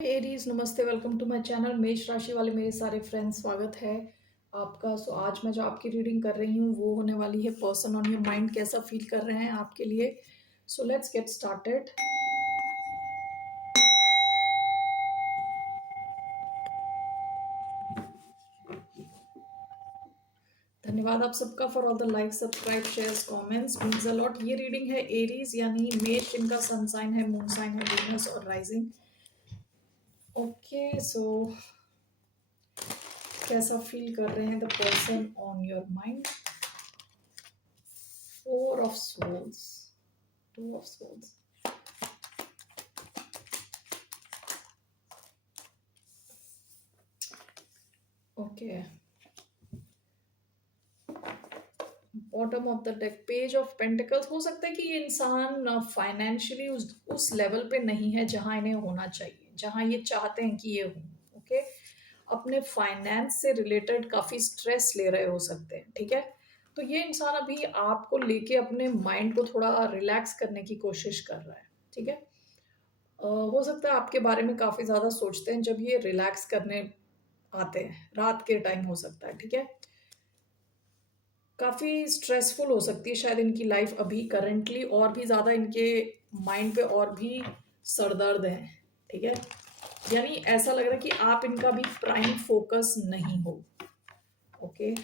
Aries नमस्ते, welcome to my channel. मेष राशि वाले मेरे सारे फ्रेंड्स, स्वागत है आपका। आज मैं जो आपकी रीडिंग कर रही हूँ वो होने वाली है पर्सन ऑन योर माइंड, कैसा फील कर रहे हैं आपके लिए। So let's get started. धन्यवाद आप सबका for all the like, subscribe, shares, comments, means a lot. ये रीडिंग है एरीज यानी मेष, जिनका सन साइन है, मून साइन है, वीनस और राइजिंग। ओके, सो कैसा फील कर रहे हैं the person on your mind. Four of souls, two of souls, okay. Bottom of the deck, page of pentacles. हो सकता है कि ये इंसान फाइनेंशियली उस लेवल पे नहीं है जहां इन्हें होना चाहिए, जहां ये चाहते हैं कि ये हो। ओके, अपने फाइनेंस से रिलेटेड काफ़ी स्ट्रेस ले रहे हो सकते हैं, ठीक है। तो ये इंसान अभी आपको लेके अपने माइंड को थोड़ा रिलैक्स करने की कोशिश कर रहा है, ठीक है। हो सकता है आपके बारे में काफ़ी ज़्यादा सोचते हैं जब ये रिलैक्स करने आते हैं, रात के टाइम हो सकता है, ठीक है। काफ़ी स्ट्रेसफुल हो सकती है शायद इनकी लाइफ अभी करंटली, और भी ज़्यादा इनके माइंड पे और भी सरदर्द है, ठीक है। यानी ऐसा लग रहा है कि आप इनका भी प्राइम फोकस नहीं हो। Okay,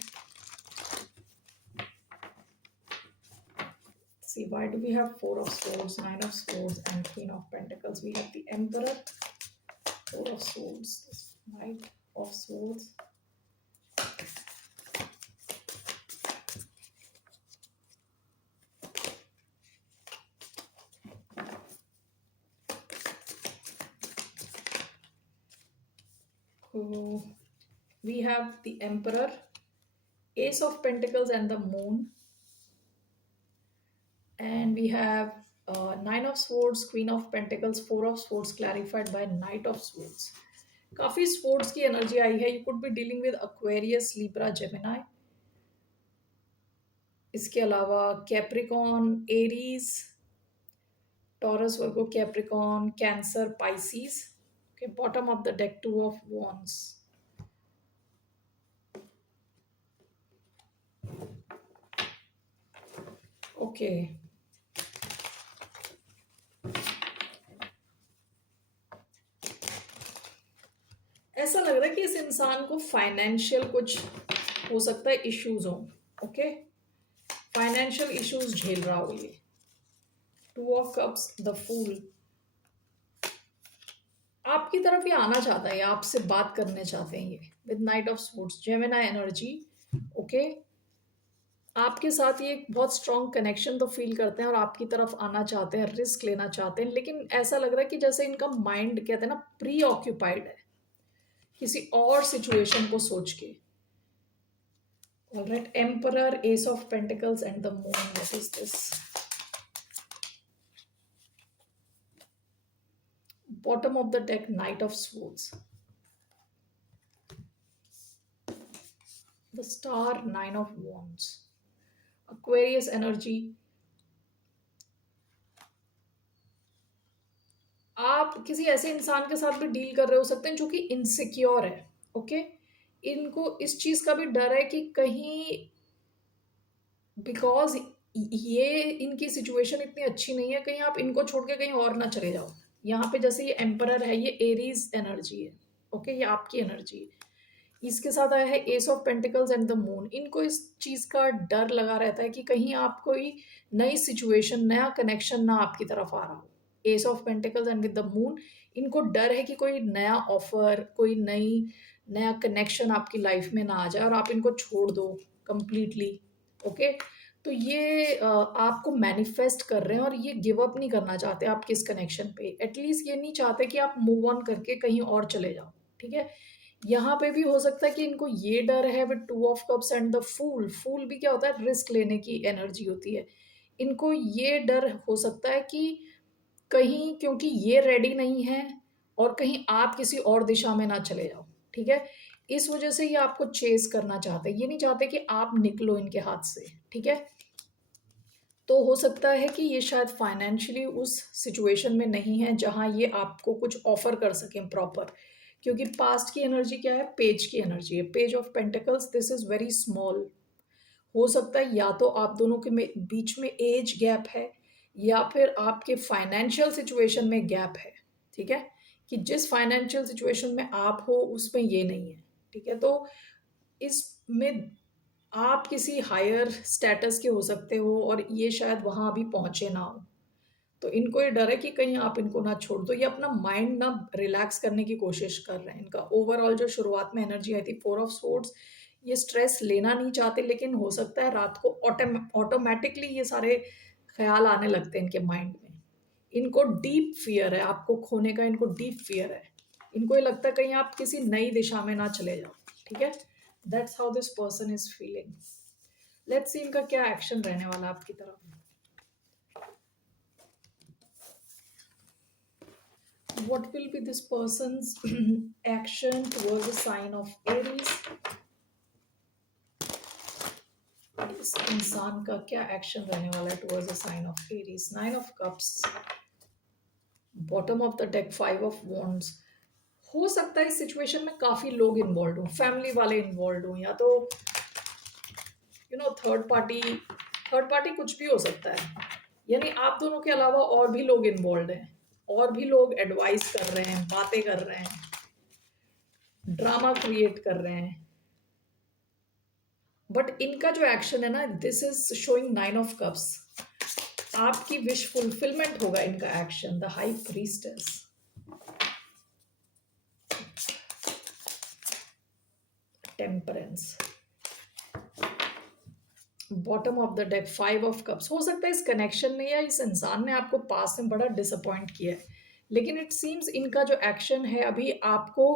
see why do we have four of swords, nine of swords and queen of pentacles? We have the emperor, four of swords, knight of swords, so we have the emperor, ace of pentacles and the moon, and we have nine of swords, queen of pentacles, four of swords clarified by knight of swords. काफी sports की energy आई है। You could be dealing with Aquarius, Libra, Gemini. इसके अलावा Capricorn, Aries, taurus, Virgo, Capricorn, cancer, Pisces. Okay, bottom of the deck, two of wands. Okay, ऐसा लग रहा है कि इस इंसान को फाइनेंशियल कुछ हो सकता है इश्यूज हो। ओके, फाइनेंशियल इश्यूज झेल रहा हो ये। Two of cups, the fool. आपकी तरफ ये आना चाहता है, आपसे बात करने चाहते हैं ये, with night of sports, Gemini energy. Okay, आपके साथ ये एक बहुत स्ट्रॉन्ग कनेक्शन तो फील करते हैं और आपकी तरफ आना चाहते हैं, रिस्क लेना चाहते हैं, लेकिन ऐसा लग रहा है कि जैसे इनका माइंड, कहते हैं ना, प्री ऑक्यूपाइड है किसी और सिचुएशन को सोच के। Alright, emperor, S of pentacles and the moon. What is this? Bottom of the deck, night of swords, the star, nine of wands, Aquarius energy. आप किसी ऐसे इंसान के साथ भी डील कर रहे हो सकते हैं जो कि इनसिक्योर है। ओके, इनको इस चीज का भी डर है कि कहीं, बिकॉज ये इनकी सिचुएशन इतनी अच्छी नहीं है, कहीं आप इनको छोड़ के कहीं और ना चले जाओ। यहाँ पे जैसे ये एम्परर है, ये एरीज एनर्जी है। ओके, ये आपकी एनर्जी है। इसके साथ आया है S of pentacles and the moon. इनको इस चीज का डर लगा रहता है कि कहीं आप कोई नई सिचुएशन, नया कनेक्शन ना आपकी तरफ आ रहा हो। S of pentacles and with the moon, इनको डर है कि कोई नया ऑफर, कोई नया कनेक्शन आपकी लाइफ में ना आ जाए और आप इनको छोड़ दो कंप्लीटली। ओके, तो ये आपको मैनिफेस्ट कर रहे हैं और ये गिव अप नहीं करना चाहते आपके इस कनेक्शन पे। एटलीस्ट ये नहीं चाहते कि आप मूव ऑन करके कहीं और चले जाओ, ठीक है। यहाँ पे भी हो सकता है कि इनको ये डर है with two of cups and the fool. Fool भी क्या होता है? रिस्क लेने की एनर्जी होती है। इनको ये डर हो सकता है कि कहीं, क्योंकि ये रेडी नहीं है और कहीं आप किसी और दिशा में ना चले जाओ, ठीक है। इस वजह से ये आपको चेस करना चाहते हैं, ये नहीं चाहते कि आप निकलो इनके हाथ से, ठीक है। तो हो सकता है कि ये शायद फाइनेंशियली उस सिचुएशन में नहीं है जहाँ ये आपको कुछ ऑफर कर सकें प्रॉपर, क्योंकि पास्ट की एनर्जी क्या है, पेज की एनर्जी है, page of pentacles, this is very small. हो सकता है या तो आप दोनों के बीच में एज गैप है, या फिर आपके फाइनेंशियल सिचुएशन में गैप है। ठीक है, कि जिस फाइनेंशियल सिचुएशन में आप हो उसमें ये नहीं है। ठीक है, तो इसमें आप किसी हायर स्टेटस के हो सकते हो और ये शायद वहाँ अभी पहुँचे ना हो। तो इनको ये डर है कि कहीं आप इनको ना छोड़ दो, ये अपना माइंड ना रिलैक्स करने की कोशिश कर रहे हैं। इनका ओवरऑल जो शुरुआत में एनर्जी आई थी, 4 ऑफ सोर्ड्स, ये स्ट्रेस लेना नहीं चाहते, लेकिन हो सकता है रात को ऑटोमेटिकली ये सारे ख्याल आने लगते हैं इनके माइंड में। इनको डीप फियर है आपको खोने का, इनको डीप फियर है। इनको ये लगता है कहीं आप किसी नई दिशा में ना चले जाओ। ठीक है, that's how this person is feeling. Let's see इनका क्या एक्शन रहने वाला है आपकी तरफ। What will be this person's action towards the sign of Aries? इस इंसान का क्या एक्शन रहने वाला है towards the sign of Aries? 9 of cups, bottom of the deck 5 of wands. हो सकता है इस सिचुएशन में काफी लोग इन्वॉल्व हों, फैमिली वाले इन्वॉल्व हों, या तो थर्ड पार्टी कुछ भी हो सकता है। यानी आप दोनों के अलावा और भी लोग इन्वॉल्व हैं, और भी लोग एडवाइस कर रहे हैं, बातें कर रहे हैं, ड्रामा क्रिएट कर रहे हैं। बट इनका जो एक्शन है ना, this is showing 9 of cups. आपकी विश फुलफिलमेंट होगा इनका action. The high priestess, temperance, bottom of the deck 5 of cups. हो सकता है इस कनेक्शन ने या इस इंसान ने आपको पास में बड़ा डिसअपॉइंट किया है, लेकिन इट सीम्स इनका जो एक्शन है अभी आपको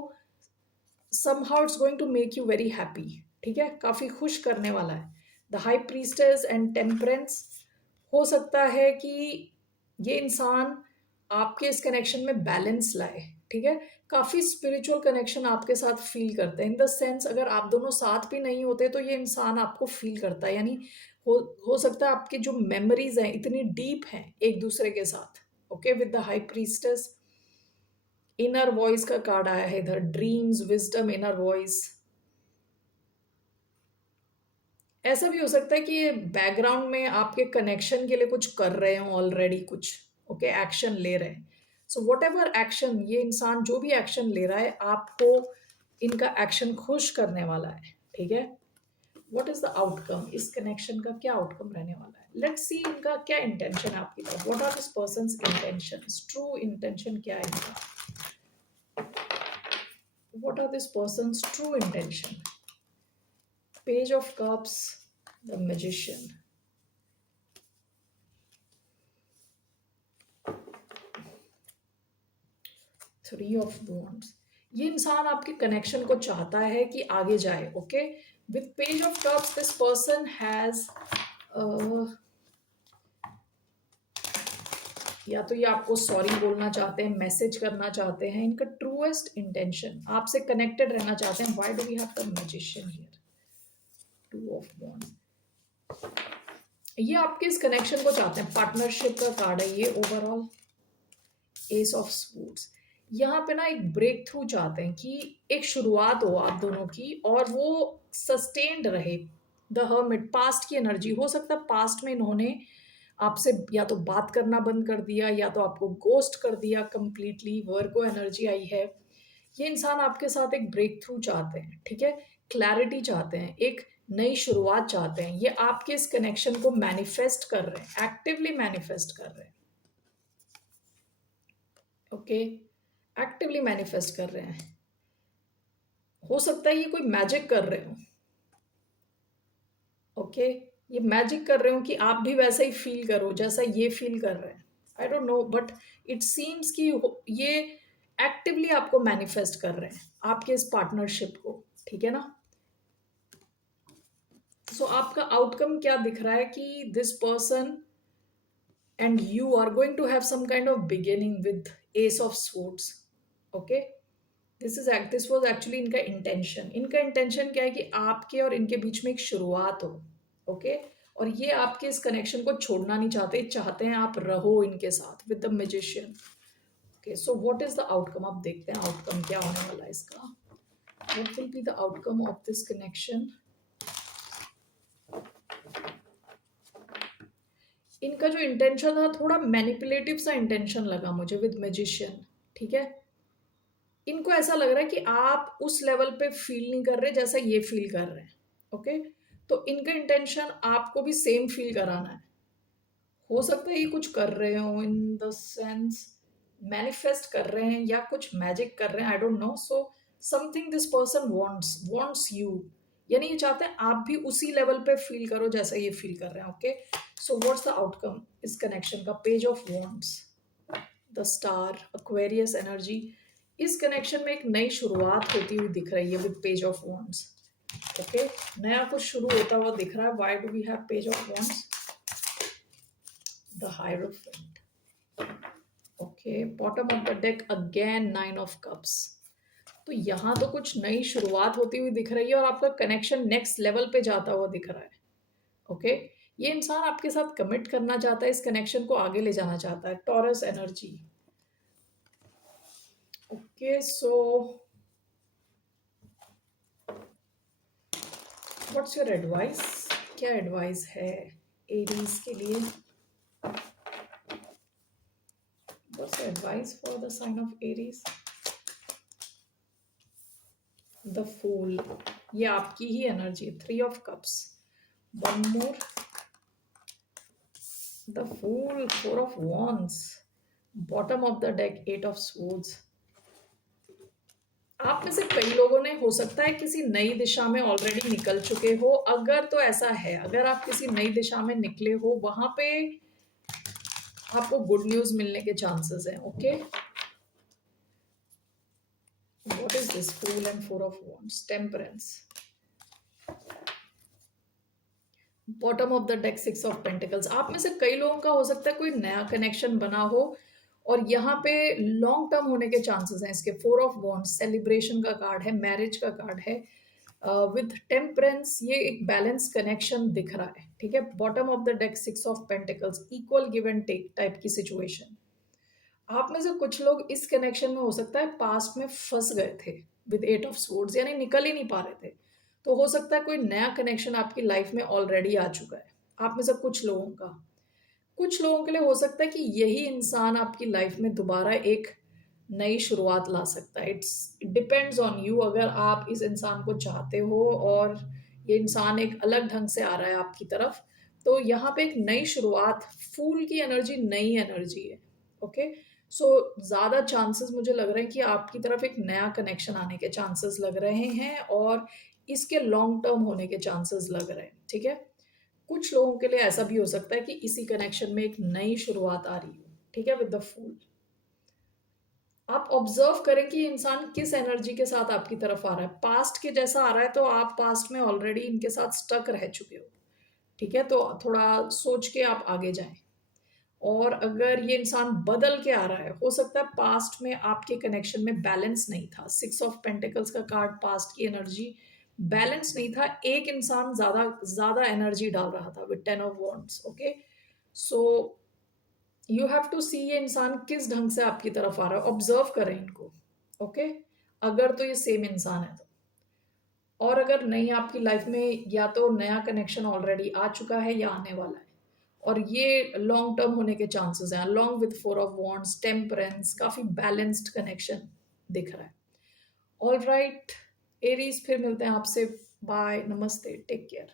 somehow it's going to make you very happy। ठीक है, काफी खुश करने वाला है। The high priestess and temperance, हो सकता है कि ये इंसान आपके इस कनेक्शन में बैलेंस लाए। ठीक है, काफी स्पिरिचुअल कनेक्शन आपके साथ फील करते हैं, इन द सेंस अगर आप दोनों साथ भी नहीं होते तो ये इंसान आपको फील करता है। यानी हो सकता है आपकी जो मेमोरीज हैं इतनी डीप हैं एक दूसरे के साथ। Okay, with the high priestess, inner voice का कार्ड आया है इधर, ड्रीम्स, विजडम, इनर वॉइस। ऐसा भी हो सकता है कि ये बैकग्राउंड में आपके कनेक्शन के लिए कुछ कर रहे हो ऑलरेडी, कुछ ओके एक्शन ले रहे हैं। सो वट एवर एक्शन, ये इंसान जो भी एक्शन ले रहा है आपको इनका एक्शन खुश करने वाला है। ठीक है, व्हाट इज द आउटकम, इस कनेक्शन का क्या आउटकम रहने वाला है? लेट्स सी इनका क्या इंटेंशन है आपकी तरफ। What are this person's intentions, true intention क्या है इनका? What are this person's true intention? Page of Cups, the Magician, 3 of Wands। ये इंसान आपके कनेक्शन को चाहता है कि आगे जाए। Okay, with page of cups this person has या तो ये आपको सॉरी बोलना चाहते हैं, मैसेज करना चाहते हैं, इनका ट्रूएस्ट इंटेंशन आपसे कनेक्टेड रहना चाहते हैं। Why do we have the magician here? 2 of Wands, ये आपके इस कनेक्शन को चाहते हैं, पार्टनरशिप का कार्ड है ये ओवरऑल। एस ऑफ स्पूड्स, यहाँ पे ना एक ब्रेक थ्रू चाहते हैं कि एक शुरुआत हो आप दोनों की और वो सस्टेन्ड रहे। द हर्मिट, पास्ट की एनर्जी, हो सकता है पास्ट में इन्होंने आपसे या तो बात करना बंद कर दिया या तो आपको गोस्ट कर दिया कंप्लीटली। वर्गो एनर्जी आई है। ये इंसान आपके साथ एक ब्रेक थ्रू चाहते हैं। ठीक है, क्लैरिटी चाहते हैं, एक नई शुरुआत चाहते हैं। ये आपके इस कनेक्शन को मैनिफेस्ट कर रहे हैं, एक्टिवली मैनिफेस्ट कर रहे हैं। ओके, एक्टिवली मैनिफेस्ट कर रहे हैं। हो सकता है ये कोई मैजिक कर रहे हो। ओके, ये मैजिक कर रहे हो कि आप भी वैसा ही फील करो जैसा ये फील कर रहे हैं। I don't know, but it seems कि ये एक्टिवली आपको मैनिफेस्ट कर रहे हैं, आपके इस पार्टनरशिप को। ठीक है ना? सो आपका आउटकम क्या दिख रहा है कि this person and you are going to have some kind of beginning with Ace of Swords। okay, this was actually इनका इंटेंशन क्या है कि आपके और इनके बीच में एक शुरुआत हो। ओके, और ये आपके इस कनेक्शन को छोड़ना नहीं चाहते, चाहते हैं आप रहो इनके साथ with the magician. Okay, so what is the outcome? आप देखते हैं आउटकम क्या होने वाला है इसका। What will be the outcome of this connection? इनका जो इंटेंशन था थोड़ा मैनिपुलेटिव सा इंटेंशन लगा मुझे विद मैजिशियन। ठीक है, इनको ऐसा लग रहा है कि आप उस लेवल पे फील नहीं कर रहे जैसा ये फील कर रहे हैं। ओके, तो इनका इंटेंशन आपको भी सेम फील कराना है। हो सकता है ये कुछ कर रहे हो इन द सेंस मैनिफेस्ट कर रहे हैं या कुछ मैजिक कर रहे हैं, I don't know. So something this person wants you, यानी ये चाहते हैं आप भी उसी लेवल पे फील करो जैसा ये फील कर रहे हैं। Okay, so what's the outcome इस कनेक्शन का? Page of wands, the star, Aquarius energy. इस कनेक्शन में एक नई शुरुआत होती हुई दिख रही है with page of wands. Okay, नया कुछ शुरू होता हुआ दिख रहा है। Why do we have page of wands? The hierophant. Okay, bottom of the deck again 9 of cups. तो यहाँ तो कुछ नई शुरुआत होती हुई दिख रही है और आपका कनेक्शन नेक्स्ट लेवल पे जाता हुआ दिख रहा है। ओके, ये इंसान आपके साथ कमिट करना चाहता है, इस कनेक्शन को आगे ले जाना चाहता है। Taurus energy. Okay, so what's your advice? क्या एडवाइस है एरीज के लिए? What's your advice for the sign of Aries? The fool, ये आपकी ही energy. 3 of cups, one more, the fool, 4 of wands, bottom of the deck 8 of swords। आप में से कई लोगों ने हो सकता है किसी नई दिशा में ऑलरेडी निकल चुके हो। अगर तो ऐसा है, अगर आप किसी नई दिशा में निकले हो, वहां पे आपको गुड न्यूज मिलने के चांसेस हैं। Okay, what is this? Fool and 4 of wands, temperance, bottom of the deck 6 of pentacles. आप में से कई लोगों का हो सकता है कोई नया कनेक्शन बना हो और यहाँ पे लॉन्ग टर्म होने के चांसेस हैं इसके। 4 ऑफ wands, सेलिब्रेशन का कार्ड है, मैरिज का कार्ड है। विद टेम्परेंस ये एक बैलेंस कनेक्शन दिख रहा है। ठीक है, bottom of the deck 6 of pentacles, equal give and take type की सिचुएशन। आप में से कुछ लोग इस कनेक्शन में हो सकता है पास्ट में फंस गए थे विद 8 ऑफ swords, यानी निकल ही नहीं पा रहे थे। तो हो सकता है कोई नया कनेक्शन आपकी लाइफ में ऑलरेडी आ चुका है। आप में से कुछ लोगों का, कुछ लोगों के लिए हो सकता है कि यही इंसान आपकी लाइफ में दोबारा एक नई शुरुआत ला सकता है। इट डिपेंड्स ऑन यू, अगर आप इस इंसान को चाहते हो और ये इंसान एक अलग ढंग से आ रहा है आपकी तरफ, तो यहाँ पे एक नई शुरुआत, फूल की एनर्जी नई एनर्जी है। ओके, सो ज़्यादा चांसेस मुझे लग रहे हैं कि आपकी तरफ एक नया कनेक्शन आने के चांसेस लग रहे हैं और इसके लॉन्ग टर्म होने के चांसेस लग रहे हैं। ठीक है, कुछ लोगों के लिए ऐसा भी हो सकता है कि इसी कनेक्शन में एक नई शुरुआत आ रही हो। ठीक है, विद द फूल। आप ऑब्जर्व करें कि इंसान किस एनर्जी के साथ आपकी तरफ आ रहा है। पास्ट के जैसा आ रहा है तो आप पास्ट में ऑलरेडी इनके साथ स्टक रह चुके हो। ठीक है, तो थोड़ा सोच के आप आगे जाएं। और अगर ये इंसान बदल के आ रहा है, हो सकता है पास्ट में आपके कनेक्शन में बैलेंस नहीं था। 6 ऑफ पेंटिकल्स का कार्ड, पास्ट की एनर्जी, बैलेंस नहीं था। एक इंसान ज्यादा ज्यादा एनर्जी डाल रहा था with 10 of wands। Okay, so you have to see ये इंसान किस ढंग से आपकी तरफ आ रहा है, ऑब्जर्व करें इनको। ओके, अगर तो ये सेम इंसान है तो। और अगर नहीं, आपकी लाइफ में या तो नया कनेक्शन ऑलरेडी आ चुका है या आने वाला है और ये लॉन्ग टर्म होने के चांसेस हैं। Along with 4 of wands, temperance, काफी बैलेंस्ड कनेक्शन दिख रहा है। ऑल राइट एरीज, फिर मिलते हैं आपसे। बाय, नमस्ते, टेक केयर।